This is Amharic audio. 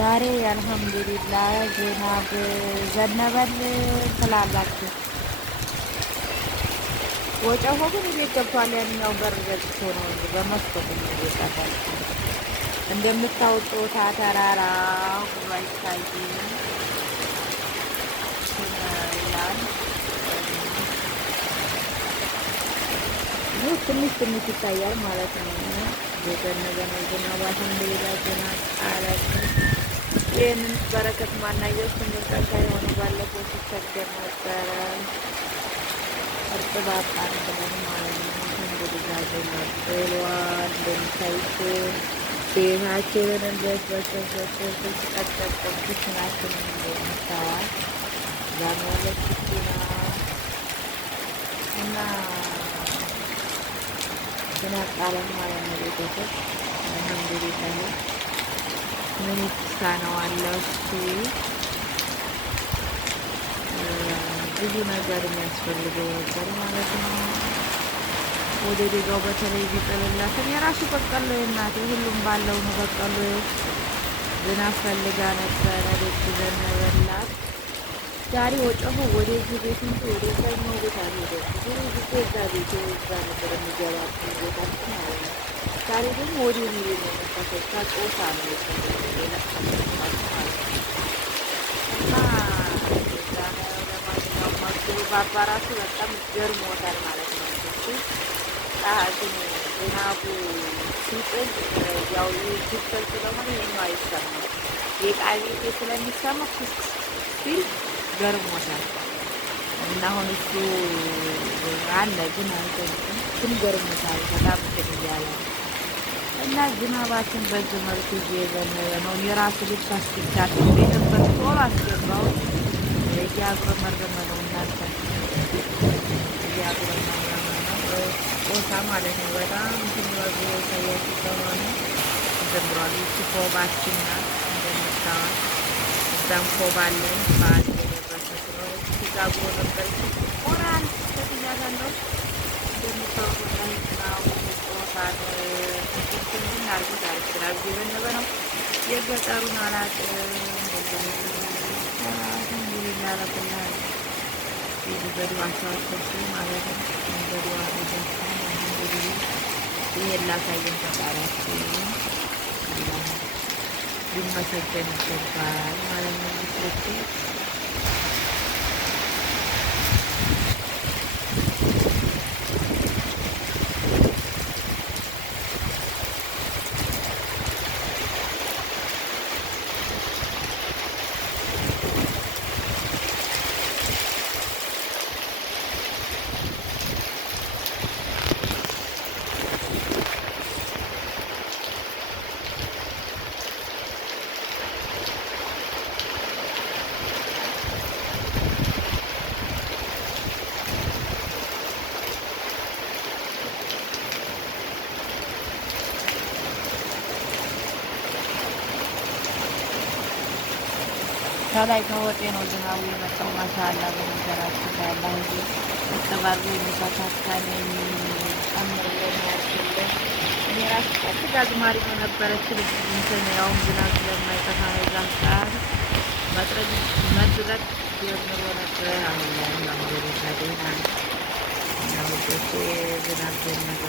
ዛሬ አልሐምዱሊላህ ዝናብ ዘነበል ትላላችሁ። ወጨፎ ግን እቤት ገብቷል። ያንኛው በር ዘግቶ ነው እንጂ በመስኮት እየገባል። እንደምታውቁት ጾታ ተራራ ሁሉ አይታይም ይላል። ትንሽ ትንሽ ይታያል ማለት ነው። የዘነበ ነው ዝናቡ። አልሐምዱሊላህ ዝናብ አረግ ይህንን በረከት ማናየው ስንቀን ሳይሆኑ ባለፈው ሲቸገር ነበረ። እርጥባት አንብለን ማለት ነው። አልሐምዱሊላህ ዝናብ ጥሏል። እንደምታዩት ቤታችንን እንደበሰበሰበሰ ቀጠቀጥ ኩሽናችንን እንደምታዋል ዛም ያለች ኩሽና እና ዝናብ ጣለን ማለት ነው። ቤተሰብ አልሐምዱሊላህ ምን ይሳነዋለሁ። ብዙ ነገር የሚያስፈልገው ነበር ማለት ነው። ወደ ዴጋው በተለይ ቢጥልላትም የራሱ በቀሎ እናቴ ሁሉም ባለው ነው። በቀሎ ዝናብ ፈልጋ ነበረ ቤት ዘነበላት። ዛሬ ወጨፎ ወደዚህ ቤት እንጂ ወደዛኛው ቤት አልሄደም። ብዙ ጊዜ እዛ ቤት እዛ ነበር የሚገባችን ቤታችን ማለት ነው። ዛሬ ደግሞ ወደ ሚሄ ነው መሳሰቻ ጦሳ ነው የለቀማት ማለት ነው። እና ለማንኛውም ማክሉ በአባራቱ በጣም ገርሞታል ማለት ነው። ግን ዝናቡ ሲጥል ያው ሲጥል ስለሆነ ይሄኛው አይሰማም። የዕቃ ቤቴ ስለሚሰማ ኩስ ሲል ገርሞታል። እና አሁን እሱ አለ ግን አልተኝም ግን ገርሞታል በጣም እንትን እያለ እና ዝናባችን በዚህ መልኩ እየዘነበ ነው። የራሱ ልብስ አስገዳት ነበር ቶሎ አስገባው እያጉረመረመ ነው። እናንተ እያጉረመረመ ነው ጦሳ ማለት ነው። በጣም ትንዋዙ ሰያችሁ ከሆነ ጀምሯል። ይቺ ኮባችን ናት እንደምታዋል። እዛም ኮባለን በዓል የደረሰ ስለሆነ ሲጋጉሮ ነበር ኦራል ተትያታለሁ እንደምታወቁ ናው ጦሳን ትንትን አርጎት አልችላል እየዘነበ ነው። የገጠሩን አላቅም እንግዲህ ያረብና የበዱ አስተዋሰሱ ማለት ነው። በዱ አረጃችን እንግዲህ ይሄን ላሳየን ተቃራችሁ ሊመሰገን ይገባል ማለት ነው። ምስሎቼ ከላይ ከወጤ ነው ዝናቡ የመጣው። ማሻአላ በነገራችን ላይ አላህ እንጂ ተባርጎ የሚፈታታን የሚጨምርልን ያርግልን። እኔ ራሱ ቀጥታ አዝማሪ ነው ነበረች ልጅ እንትን ያውም ዝናብ ስለማይጠፋ ነው እዛም ሰዓት መድረቅ ጀምሮ ነበር። አሁን ላይ አልሐምዱሊላህ ደህና ነው። እና ውዶቼ ዝናብ ዘነበ።